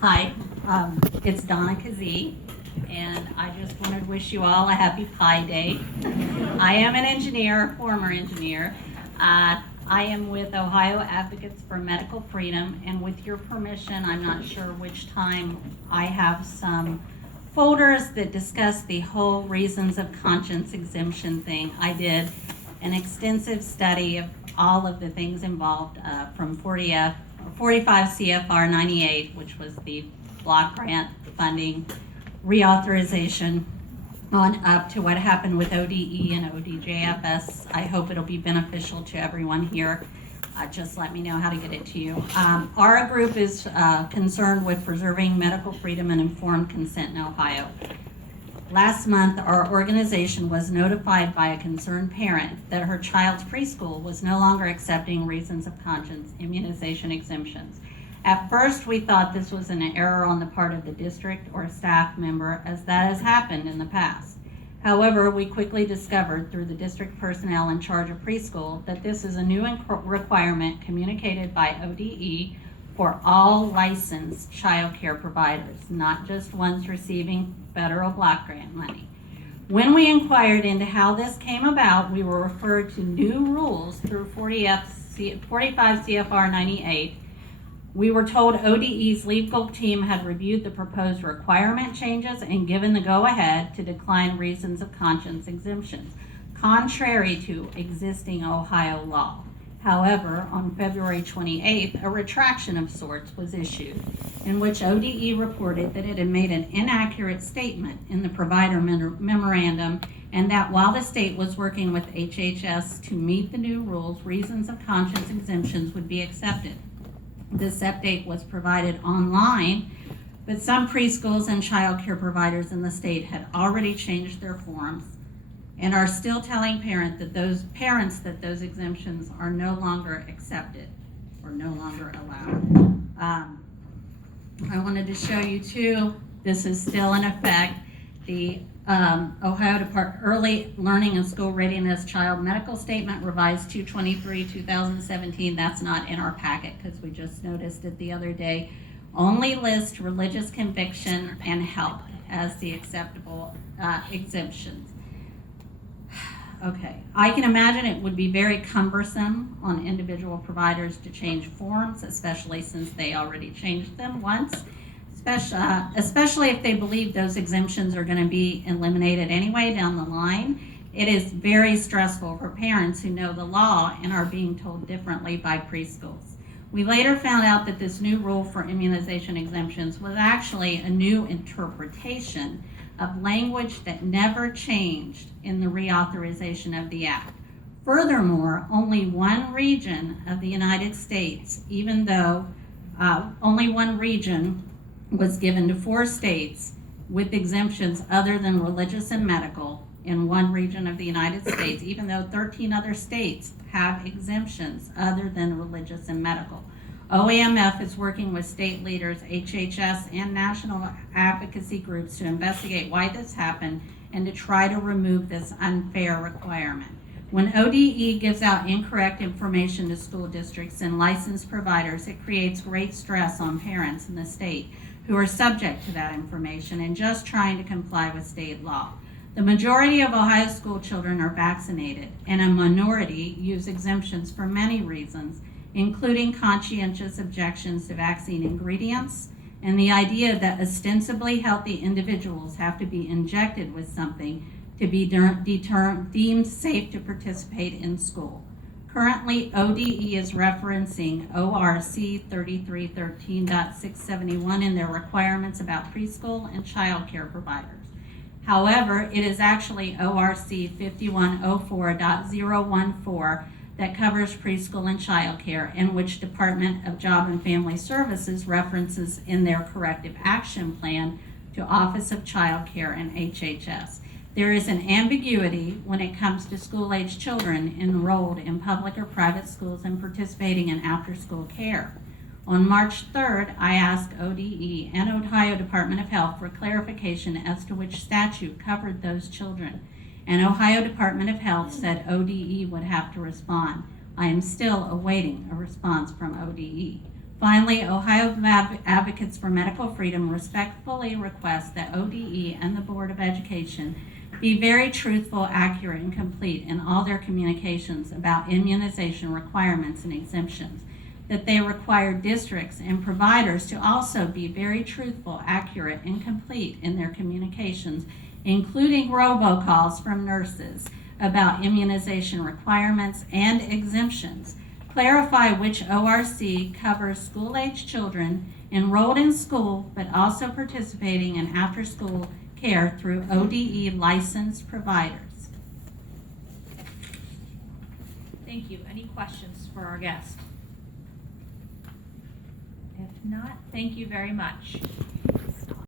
Hi, it's Donna Kazee, and I just wanted to wish you all a happy Pi Day. I am an engineer, former engineer. I am with Ohio Advocates for Medical Freedom, and with your permission, I'm not sure which time, I have some folders that discuss the whole reasons of conscience exemption thing. I did an extensive study of all of the things involved from 45 CFR 98, which was the block grant funding reauthorization, on up to what happened with ODE and ODJFS. I hope it'll be beneficial to everyone here. Just let me know how to get it to you. Our group is concerned with preserving medical freedom and informed consent in Ohio. Last month, our organization was notified by a concerned parent that her child's preschool was no longer accepting reasons of conscience immunization exemptions. At first, we thought this was an error on the part of the district or a staff member, as that has happened in the past. However, we quickly discovered through the district personnel in charge of preschool that this is a new requirement communicated by ODE for all licensed child care providers, not just ones receiving federal block grant money. When we inquired into how this came about, we were referred to new rules through 45 CFR 98. We were told ODE's legal team had reviewed the proposed requirement changes and given the go-ahead to decline reasons of conscience exemptions, contrary to existing Ohio law. However, on February 28th, a retraction of sorts was issued, in which ODE reported that it had made an inaccurate statement in the provider memorandum, and that while the state was working with HHS to meet the new rules, reasons of conscience exemptions would be accepted. This update was provided online, but some preschools and child care providers in the state had already changed their forms and are still telling parents that those exemptions are no longer accepted or no longer allowed. I wanted to show you too, this is still in effect, the Ohio Department Early Learning and School Readiness Child Medical Statement revised 2/23/2017. That's not in our packet because we just noticed it the other day. Only lists religious conviction and health as the acceptable exemptions. Okay, I can imagine it would be very cumbersome on individual providers to change forms, especially since they already changed them once, especially if they believe those exemptions are going to be eliminated anyway down the line. It is very stressful for parents who know the law and are being told differently by preschools. We later found out that this new rule for immunization exemptions was actually a new interpretation of language that never changed in the reauthorization of the act. Furthermore, only one region of the United States, even though only one region was given to 4 states with exemptions other than religious and medical in one region of the United States, even though 13 other states have exemptions other than religious and medical. OAMF is working with state leaders, HHS, and national advocacy groups to investigate why this happened and to try to remove this unfair requirement. When ODE gives out incorrect information to school districts and licensed providers, it creates great stress on parents in the state who are subject to that information and just trying to comply with state law. The majority of Ohio school children are vaccinated, and a minority use exemptions for many reasons, including conscientious objections to vaccine ingredients and the idea that ostensibly healthy individuals have to be injected with something to be deemed safe to participate in school. Currently, ODE is referencing ORC 3313.671 in their requirements about preschool and child care providers. However, it is actually ORC 5104.014 that covers preschool and child care, and which Department of Job and Family Services references in their corrective action plan to Office of Child Care and HHS. There is an ambiguity when it comes to school-age children enrolled in public or private schools and participating in after-school care. On March 3rd, I asked ODE and Ohio Department of Health for clarification as to which statute covered those children, and Ohio Department of Health said ODE would have to respond. I am still awaiting a response from ODE. Finally, Ohio Advocates for Medical Freedom respectfully request that ODE and the Board of Education be very truthful, accurate, and complete in all their communications about immunization requirements and exemptions, that they require districts and providers to also be very truthful, accurate, and complete in their communications, including robocalls from nurses about immunization requirements and exemptions. Clarify which ORC covers school-age children enrolled in school but also participating in after-school care through ODE licensed providers. Thank you. Any questions for our guest? If not, thank you very much.